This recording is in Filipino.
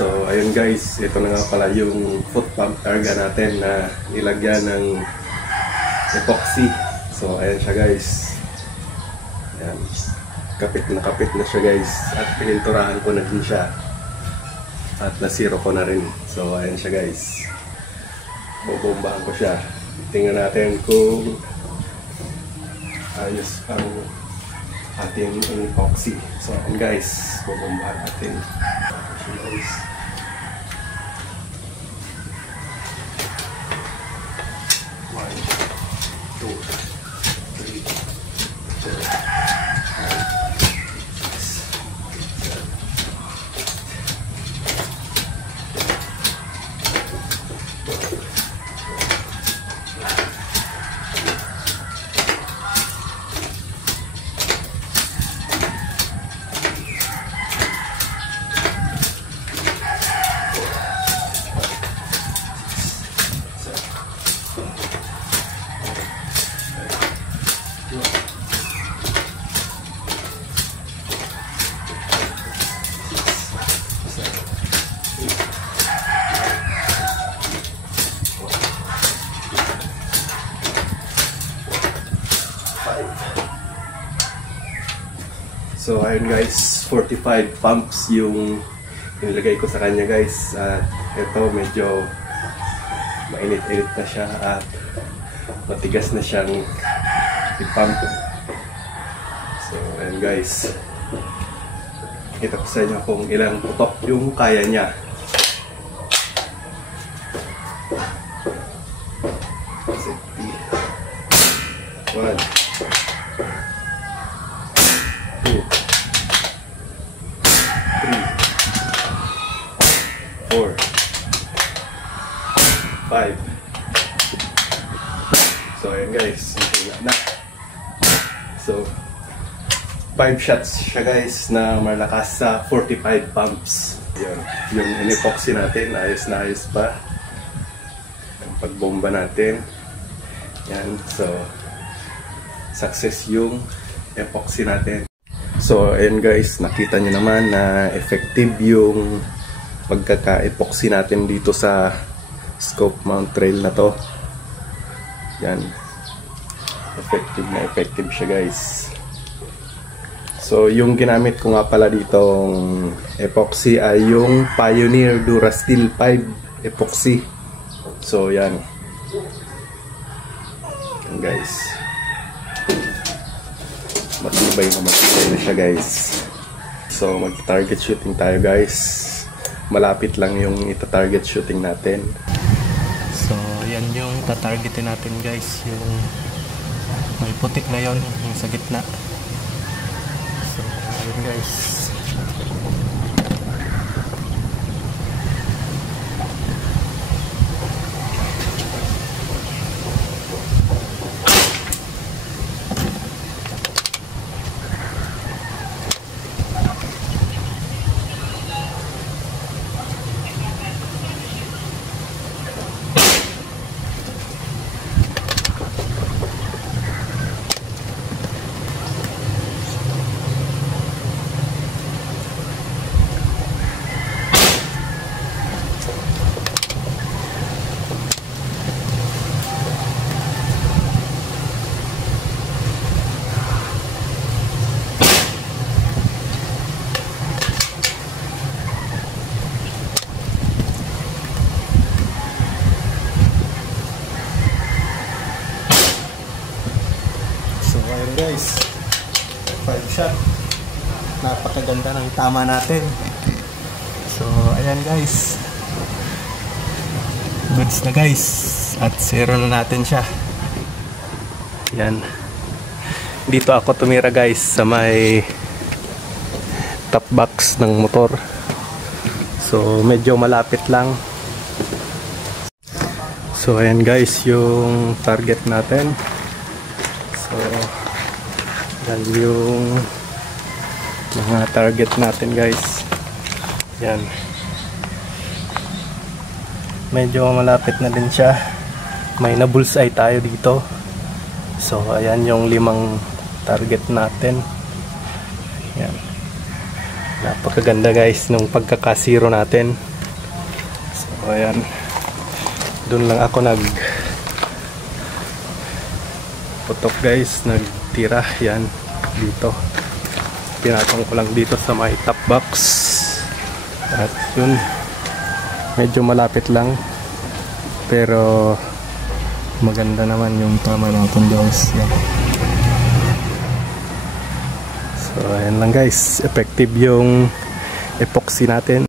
So ayun guys, ito na nga pala yung foot pump targa natin na nilagyan ng epoxy. So ayan siya guys. Ayan. Kapit na siya guys. At pininturahan ko na din siya. At nasiro ko na rin. So ayan siya guys. Bobombahan ko siya. Tingnan natin kung ayos ang ating epoxy. So ayan guys, bobombahan natin. Guys. So ayun guys, 45 pumps yung nilagay ko sa kanya guys. At ito medyo mainit-init na siya at matigas na siyang i-pump. So ayun guys, kita ko sa inyo kung ilang putok yung kaya niya. Safety. 1 4 5. So ayan guys, na. So 5 shots siya guys na malakas sa 45 pumps. Yun, yung epoxy natin ayos na ayos pa. Ang pagbomba natin. Yan, so success yung epoxy natin. So ayan guys, nakita niyo naman na effective yung pagkaka-epoxy natin dito sa scope mount rail na to. Yan, effective siya guys. So yung ginamit ko nga pala ditong epoxy ay yung Pioneer Durasteel 5 epoxy. So yan guys, matibay na siya guys. So mag target shooting tayo guys. Malapit lang yung ita-target shooting natin. So, yan yung ta-targetin natin guys. Yung may putik na yon, yung sa gitna. So, ayun guys. Guys, 5 shot, napakaganda ng tama natin. So ayan guys, goods na guys, at zero na natin siya. Yan, dito ako tumira guys sa may top box ng motor. So medyo malapit lang. So ayan guys yung target natin. So yan yung mga target natin guys. Yan, medyo malapit na din siya. May na bullseye tayo dito. So ayan yung 5 target natin. Yan, napakaganda guys nung pagkakasiro natin. So ayan, doon lang ako putok guys, nagtira. Yan, dito pinatong ko lang dito sa may top box. At yun, medyo malapit lang pero maganda naman yung tama natin guys. Yan. So ayan lang guys, effective yung epoxy natin.